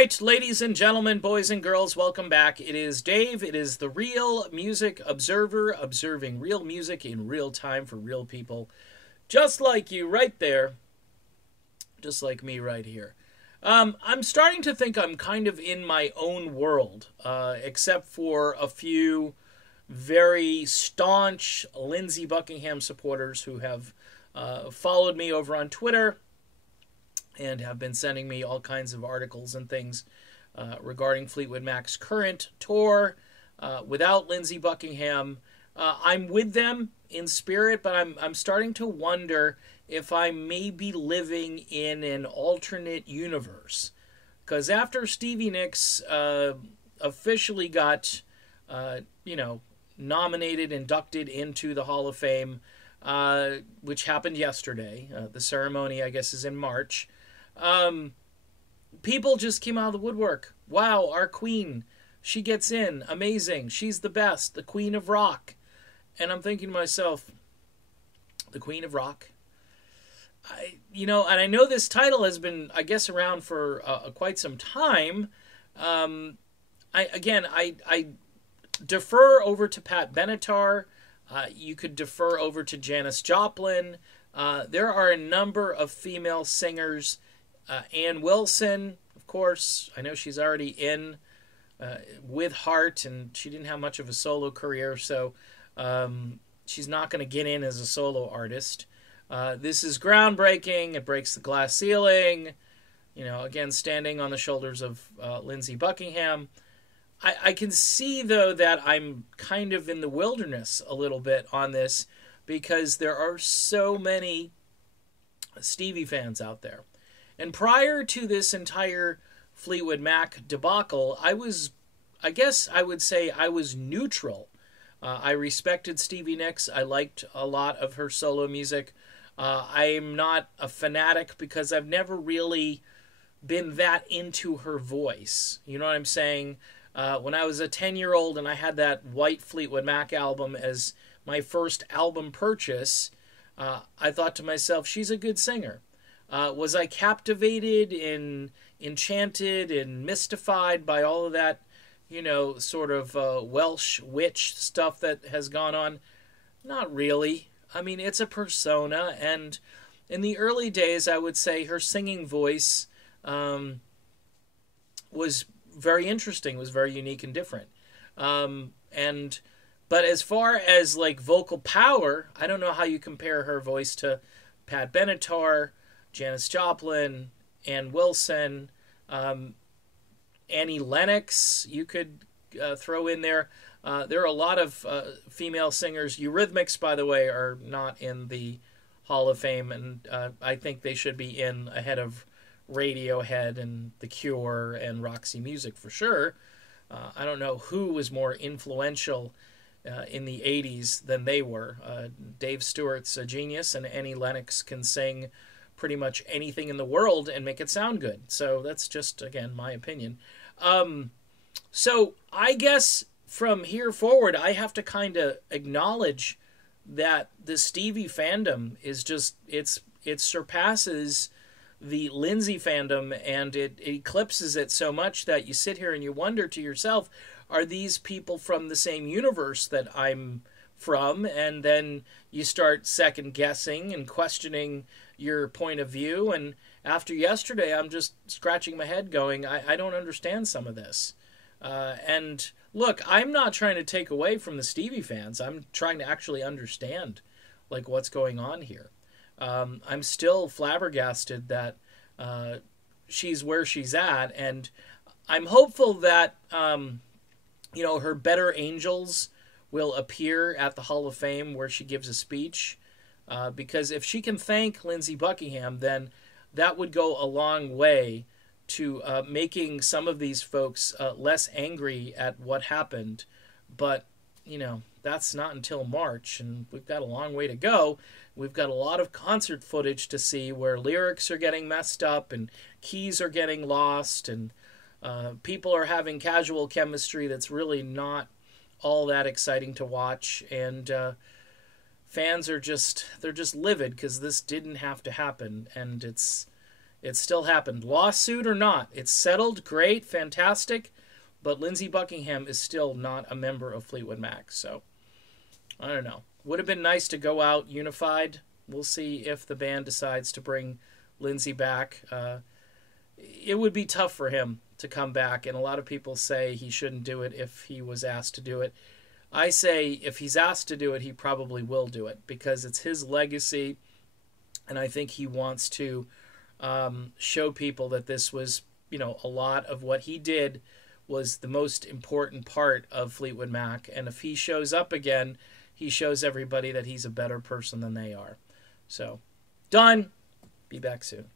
right, ladies and gentlemen, boys and girls, welcome back. It is Dave. It is the Real Music Observer, observing real music in real time for real people. Just like you right there. Just like me right here. I'm starting to think I'm kind of in my own world, except for a few very staunch Lindsey Buckingham supporters who have followed me over on Twitter and have been sending me all kinds of articles and things regarding Fleetwood Mac's current tour without Lindsey Buckingham. I'm with them in spirit, but I'm starting to wonder if I may be living in an alternate universe. Because after Stevie Nicks officially got, nominated, inducted into the Hall of Fame, which happened yesterday. The ceremony, I guess, is in March. People just came out of the woodwork. Wow, our queen. She gets in. Amazing. She's the best. The queen of rock. And I'm thinking to myself, the queen of rock? And I know this title has been, I guess, around for quite some time. I defer over to Pat Benatar. You could defer over to Janis Joplin. There are a number of female singers. Ann Wilson, of course. I know she's already in with Heart, and she didn't have much of a solo career, so she's not going to get in as a solo artist. This is groundbreaking. It breaks the glass ceiling. Again, standing on the shoulders of Lindsey Buckingham. I can see, though, that I'm kind of in the wilderness a little bit on this because there are so many Stevie fans out there. And prior to this entire Fleetwood Mac debacle, I was neutral. I respected Stevie Nicks. I liked a lot of her solo music. I'm not a fanatic because I've never really been that into her voice. You know what I'm saying? When I was a 10-year-old and I had that white Fleetwood Mac album as my first album purchase, I thought to myself, she's a good singer. Was I captivated and enchanted and mystified by all of that, sort of Welsh witch stuff that has gone on? Not really. I mean, it's a persona, and in the early days, I would say her singing voice was very interesting, was very unique and different. But as far as like vocal power, I don't know how you compare her voice to Pat Benatar, Janis Joplin, Ann Wilson, Annie Lennox, you could throw in there. There are a lot of female singers. Eurythmics, by the way, are not in the Hall of Fame, and I think they should be in ahead of Radiohead and The Cure and Roxy Music for sure. I don't know who was more influential in the 80s than they were. Dave Stewart's a genius, and Annie Lennox can sing pretty much anything in the world and make it sound good. So that's just, again, my opinion. So I guess from here forward, I have to kind of acknowledge that the Stevie fandom is just, it surpasses the Lindsey fandom, and it eclipses it so much that you sit here and you wonder to yourself, are these people from the same universe that I'm from? And then you start second guessing and questioning your point of view. And after yesterday, I'm just scratching my head going, I don't understand some of this. And look, I'm not trying to take away from the Stevie fans. I'm trying to actually understand like what's going on here. I'm still flabbergasted that she's where she's at, and I'm hopeful that her better angels will appear at the Hall of Fame where she gives a speech, because if she can thank Lindsey Buckingham, then that would go a long way to making some of these folks less angry at what happened. But that's not until March, and we've got a long way to go. We've got a lot of concert footage to see where lyrics are getting messed up and keys are getting lost, and people are having casual chemistry that's really not all that exciting to watch, and fans are just livid because this didn't have to happen, and it's It still happened. Lawsuit or not, it's settled. Great, fantastic. But Lindsey Buckingham is still not a member of Fleetwood Mac. So, I don't know. Would have been nice to go out unified. We'll see if the band decides to bring Lindsey back. It would be tough for him to come back, and a lot of people say he shouldn't do it if he was asked to do it. I say if he's asked to do it, he probably will do it because it's his legacy, and I think he wants to show people that this was, a lot of what he did was the most important part of Fleetwood Mac, and if he shows up again, he shows everybody that he's a better person than they are. So, done. Be back soon.